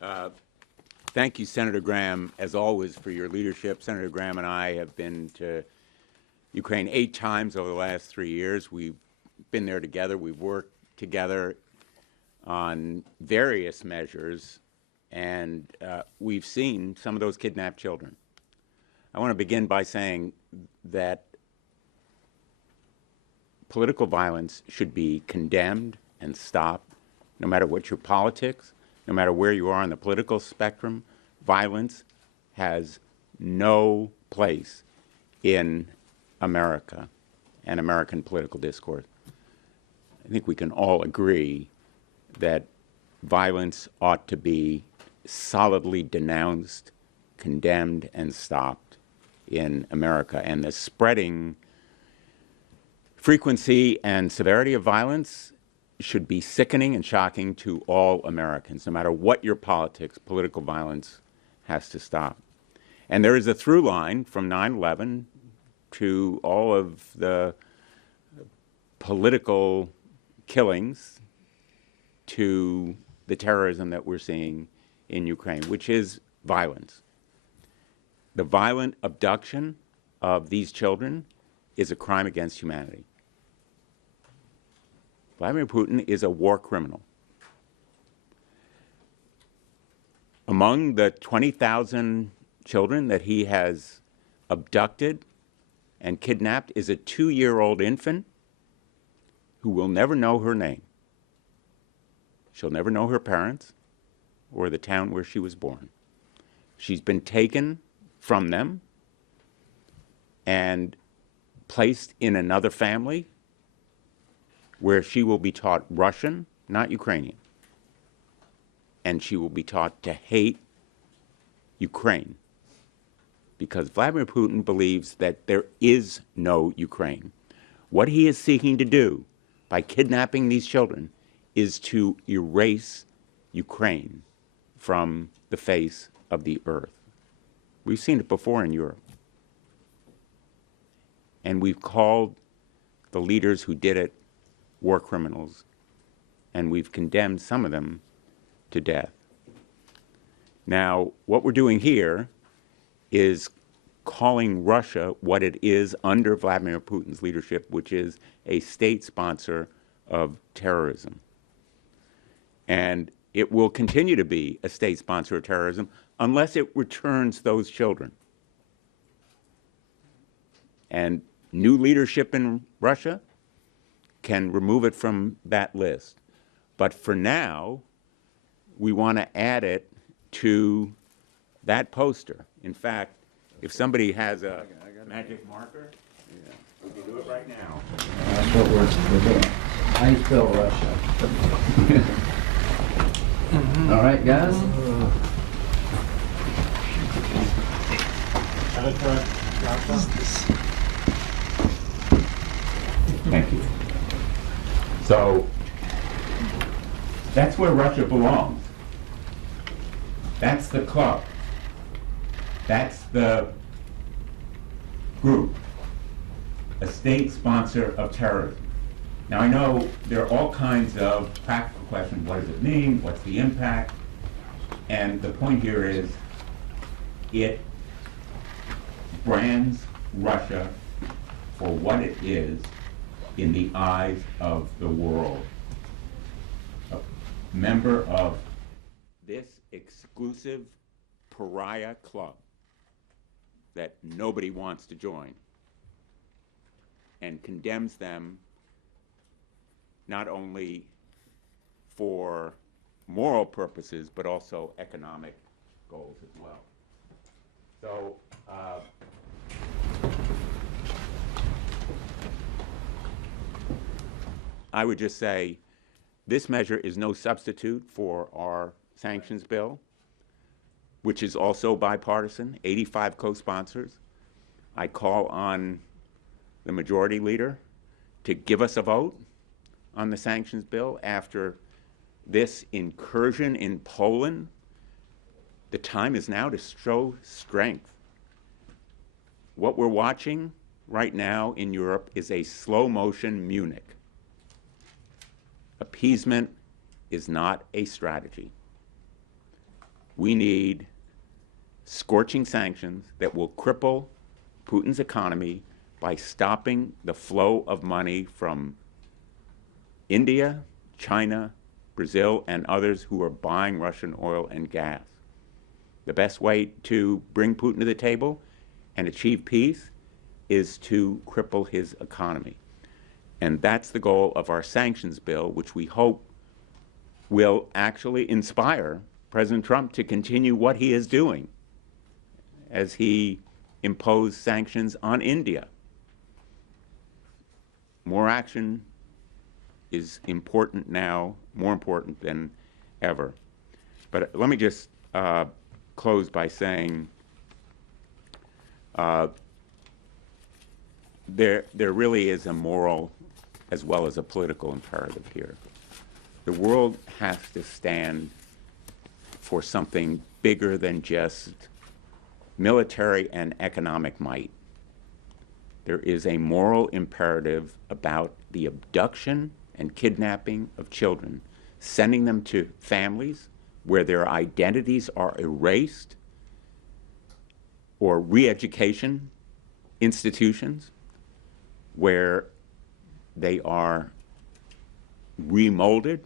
Thank you, Senator Graham, as always, for your leadership. Senator Graham and I have been to Ukraine 8 times over the last 3 years. We've been there together. We've worked together on various measures, and we've seen some of those kidnapped children. I want to begin by saying that political violence should be condemned and stopped, no matter what your politics, no matter where you are on the political spectrum. Violence has no place in America and American political discourse. I think we can all agree that violence ought to be solidly denounced, condemned, and stopped in America. And the spreading frequency and severity of violence should be sickening and shocking to all Americans. No matter what your politics, political violence has to stop. And there is a through line from 9/11 to all of the political killings to the terrorism that we're seeing in Ukraine, which is violence. The violent abduction of these children is a crime against humanity. Vladimir Putin is a war criminal. Among the 20,000 children that he has abducted and kidnapped is a 2-year-old infant who will never know her name. She'll never know her parents or the town where she was born. She's been taken from them and placed in another family where she will be taught Russian, not Ukrainian. And she will be taught to hate Ukraine because Vladimir Putin believes that there is no Ukraine. What he is seeking to do by kidnapping these children is to erase Ukraine from the face of the earth. We've seen it before in Europe. And we've called the leaders who did it war criminals, and we've condemned some of them to death. Now, what we're doing here is calling Russia what it is under Vladimir Putin's leadership, which is a state sponsor of terrorism. And it will continue to be a state sponsor of terrorism unless it returns those children. And new leadership in Russia can remove it from that list. But for now, we want to add it to that poster. In fact, if somebody has a magic marker, we can do it right now. That's what we're doing. How you spell Russia? All right, guys? Thank you. So that's where Russia belongs. That's the club. That's the group, a state sponsor of terrorism. Now I know there are all kinds of practical questions. What does it mean? What's the impact? And the point here is it brands Russia for what it is in the eyes of the world. A member of this exclusive pariah club that nobody wants to join, and condemns them not only for moral purposes but also economic goals as well. So I would just say this measure is no substitute for our sanctions bill, which is also bipartisan, 85 co-sponsors. I call on the majority leader to give us a vote on the sanctions bill after this incursion in Poland. The time is now to show strength. What we're watching right now in Europe is a slow-motion Munich. Appeasement is not a strategy. We need scorching sanctions that will cripple Putin's economy by stopping the flow of money from India, China, Brazil, and others who are buying Russian oil and gas. The best way to bring Putin to the table and achieve peace is to cripple his economy. And that's the goal of our sanctions bill, which we hope will actually inspire President Trump to continue what he is doing as he imposed sanctions on India. More action is important now, more important than ever. But let me just close by saying there really is a moral as well as a political imperative here. The world has to stand for something bigger than just military and economic might. There is a moral imperative about the abduction and kidnapping of children, sending them to families where their identities are erased, or re-education institutions where they are remolded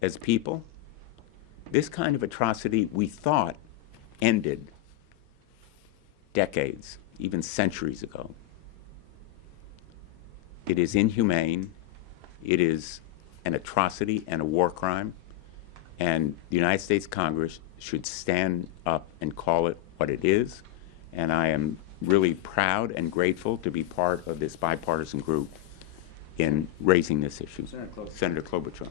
as people. This kind of atrocity we thought ended decades, even centuries ago. It is inhumane, it is an atrocity and a war crime, and the United States Congress should stand up and call it what it is, and I am really proud and grateful to be part of this bipartisan group in raising this issue. Senator Klobuchar.